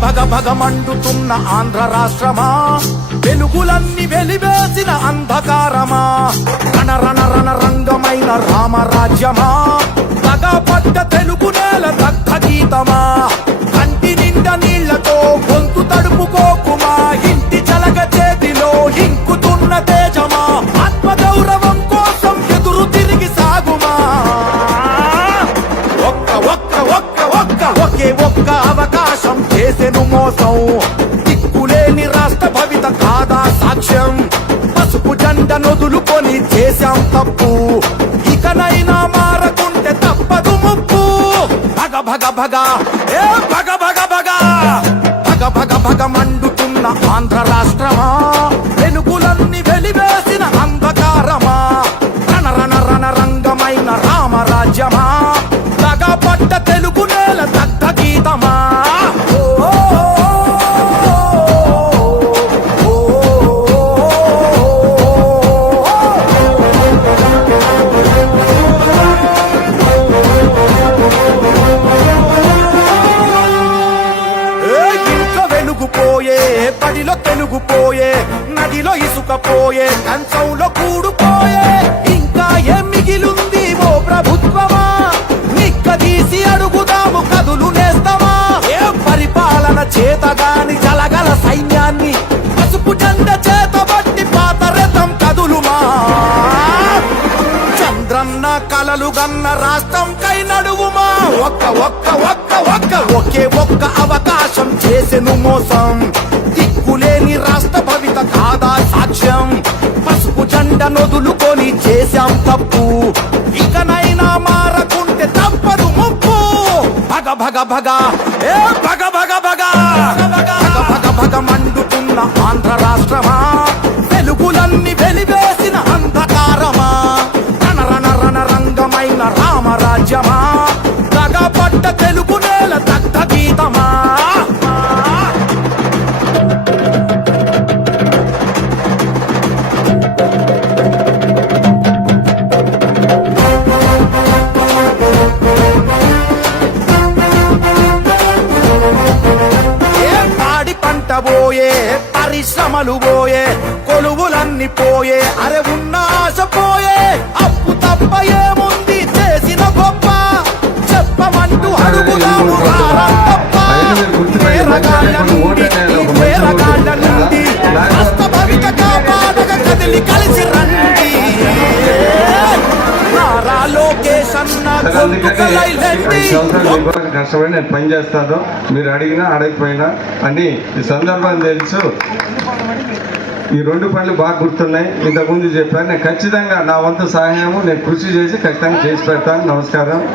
భగ భగ మండుతున్న ఆంధ్ర రాష్ట్రమా? వెలుగులన్నీ వెలివేసిన అంధకారమా? రణ రణ రణ రంగమైన రామరాజ్యమా? పగ పడ్డ తెలుగు నేల దగ్ధ గీతమా? చేసెను మోసం. దిక్కులేని రాష్ట్ర భవిత కాదా సాక్ష్యం. పసుపు జెండ నొదులుకొని చేశాం తప్పు. ఇకనైనా మారకుంటే తప్పదు ముప్పు. భగ భగ భగ. ఏ భగ భగ పోయే పడిలో తెలుగు పోయే నదిలో ఇసుకపోయే కంచంలో కూడుపోయే ఇంకా ఏం మిగిలుంది ఓ ప్రభుత్వమా? నిక్కదీసి అడుగుదాము కదులు నేస్తామా? ఏ పరిపాలన చేతగాని జలగల గన్న రాష్ట్రం కై నడువుమా? ఒక్క ఒక్క ఒక్క ఒక్క ఒకే ఒక్క అవకాశం చేసెను మోసం. దిక్కులేని రాష్ట్ర భవిత కాదా సాక్ష్యం. పసుపు జండ నొదులుకొని చేశాం తప్పు. ఇకనైనా మారకుంటే తప్పదు ముప్పు. భగ భగ భగ. ఏ భగ భగ భగ. భగ భగ భగ మండుతున్న ఆంధ్ర రాష్ట్రమా? రామరాజ్యమా పడ్డ తెలుగు నేల దగ్ధ గీతమా? పాడి పంట పోయే పరిశ్రమలు పోయే కొలువులన్నీ పోయే అరే ఉన్న ఆశ పోయే కష్టపడి నేను పని చేస్తాను. మీరు అడిగినా అడగకపోయినా. అని ఈ సందర్భం తెలుసు. ఈ రెండు పనులు బాగా గుర్తున్నాయి. ఇంతకుముందు చెప్పాను. నేను ఖచ్చితంగా నా వంతు సహాయము నేను కృషి చేసి ఖచ్చితంగా చేసి పెడతాను. నమస్కారం.